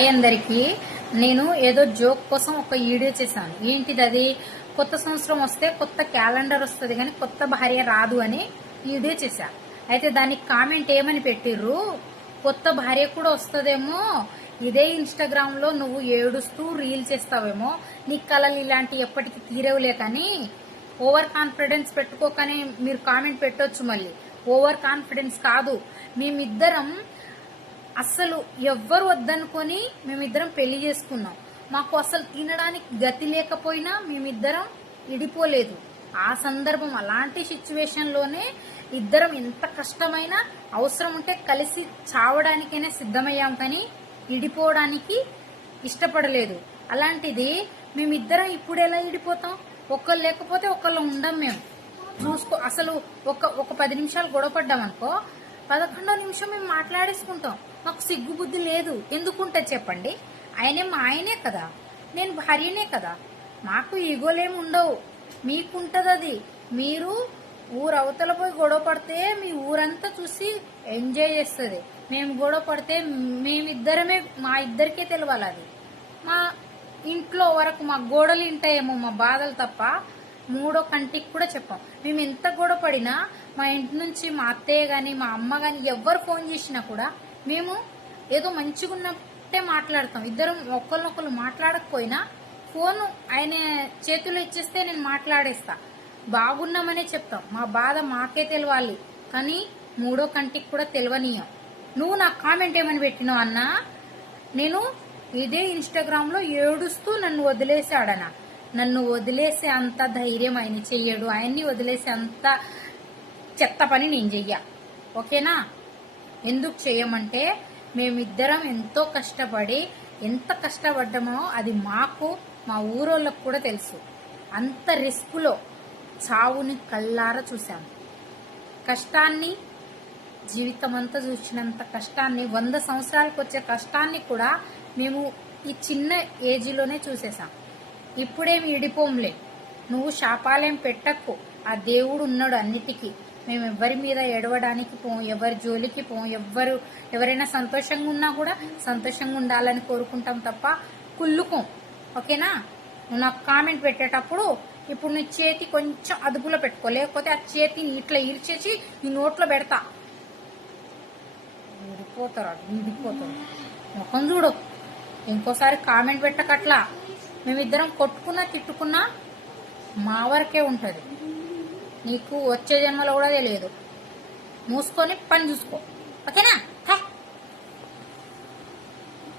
Hi అందరికీ నేను ఏదో జోక్ కోసం ఒక వీడియో చేశాను. ఏంటిది అది? కొత్త సంవత్సరం వస్తే కొత్త క్యాలెండర్ వస్తుంది కానీ కొత్త భార్య రాదు అని వీడియో చేశాను అయితే దానికి కామెంట్ ఏమని పెట్టిర్రు? కొత్త భార్య కూడా వస్తుందేమో. ఇదే ఇన్స్టాగ్రామ్లో నువ్వు ఏడుస్తూ రీల్ చేస్తావేమో. నీ కళలు ఇలాంటి ఎప్పటికీ తీరవులే కానీ ఓవర్ కాన్ఫిడెన్స్ పెట్టుకోకని మీరు కామెంట్ పెట్టొచ్చు మళ్ళీ. ఓవర్ కాన్ఫిడెన్స్ కాదు. మేమిద్దరం అస్సలు ఎవ్వరు వద్దనుకొని మేమిద్దరం పెళ్ళి చేసుకున్నాం. మాకు అసలు తినడానికి గతి లేకపోయినా మేమిద్దరం ఇడిపోలేదు ఆ సందర్భం అలాంటి సిచ్యువేషన్లోనే ఇద్దరం ఎంత కష్టమైనా అవసరం ఉంటే కలిసి చావడానికైనా సిద్ధమయ్యాం కానీ ఇడిపోవడానికి ఇష్టపడలేదు. అలాంటిది మేమిద్దరం ఇప్పుడు ఎలా ఇడిపోతాం ఒకళ్ళు లేకపోతే ఒకళ్ళు ఉండం మేము. చూసుకో అసలు ఒక ఒక పది నిమిషాలు గొడవపడ్డాం అనుకో పదకొండో నిమిషం మేము మాట్లాడేసుకుంటాం. మాకు సిగ్గు బుద్ధి లేదు. ఎందుకుంటే చెప్పండి? ఆయనే మా ఆయనే కదా. నేను భార్యనే కదా. మాకు ఈగోలేం ఉండవు. మీకుంటది అది మీరు ఊరు అవతల పోయి గొడవ పడితే మీ ఊరంతా చూసి ఎంజాయ్ చేస్తుంది. మేము గొడవ పడితే మేమిద్దరమే మా ఇద్దరికే తెలవాలి అది మా ఇంట్లో వరకు మా గోడలు ఇంటాయేమో మా బాధలు తప్ప మూడో కంటికి కూడా చెప్పాం. మేము ఎంత గొడవ పడినా మా ఇంటి నుంచి మా అత్తయ్య కానీ మా అమ్మ కానీ ఎవ్వరు ఫోన్ చేసినా కూడా మేము ఏదో మంచిగా ఉన్నట్టే మాట్లాడతాం. ఇద్దరం ఒకరినొకరు మాట్లాడకపోయినా ఫోన్ ఆయన చేతిలో ఇచ్చేస్తే నేను మాట్లాడేస్తా. బాగున్నామనే చెప్తాం. మా బాధ మాకే తెలవాలి. కానీ మూడో కంటికి కూడా తెలియనీయం నువ్వు నా కామెంట్ ఏమని పెట్టినావు అన్నా? నేను ఇదే ఇన్స్టాగ్రామ్లో ఏడుస్తూ నన్ను వదిలేశాడనా నన్ను వదిలేసే అంత ధైర్యం ఆయన చెయ్యడు. ఆయన్ని వదిలేసే అంత చెత్త పని నేను చెయ్య. ఓకేనా? ఎందుకు చేయమంటే మేమిద్దరం ఎంతో కష్టపడి ఎంత కష్టపడ్డామో అది మాకు మా ఊరోళ్ళకు కూడా తెలుసు. అంత రిస్కులో చావుని కళ్ళారా చూశాము కష్టాన్ని జీవితం అంతా చూసినంత కష్టాన్ని వంద సంవత్సరాలకు వచ్చే కష్టాన్ని కూడా మేము ఈ చిన్న ఏజ్లోనే చూసేసాం ఇప్పుడేమి ఇడిపోంలే నువ్వు శాపాలేం పెట్టకు. ఆ దేవుడు ఉన్నాడు అన్నిటికీ. మేము ఎవరి మీద ఎడవడానికి పోం ఎవరి జోలికి పోం ఎవ్వరు ఎవరైనా సంతోషంగా ఉన్నా కూడా సంతోషంగా ఉండాలని కోరుకుంటాం తప్ప కుళ్ళుకోం. ఓకేనా? నువ్వు నాకు కామెంట్ పెట్టేటప్పుడు ఇప్పుడు నీ చేతి కొంచెం అదుపులో పెట్టుకో. లేకపోతే ఆ చేతి ఇట్లా ఇరిచేసి నీ నోట్లో పెడతా. విడిపోతారు? విడిపోతారు? ముఖం చూడు. ఇంకోసారి కామెంట్ పెట్టకట్లా. మేమిద్దరం కొట్టుకున్నా తిట్టుకున్నా మా వరకే ఉంటుంది. నీకు వచ్చే జన్మలో కూడా తెలియదు. మూసుకొని పని చూసుకో. ఓకేనా?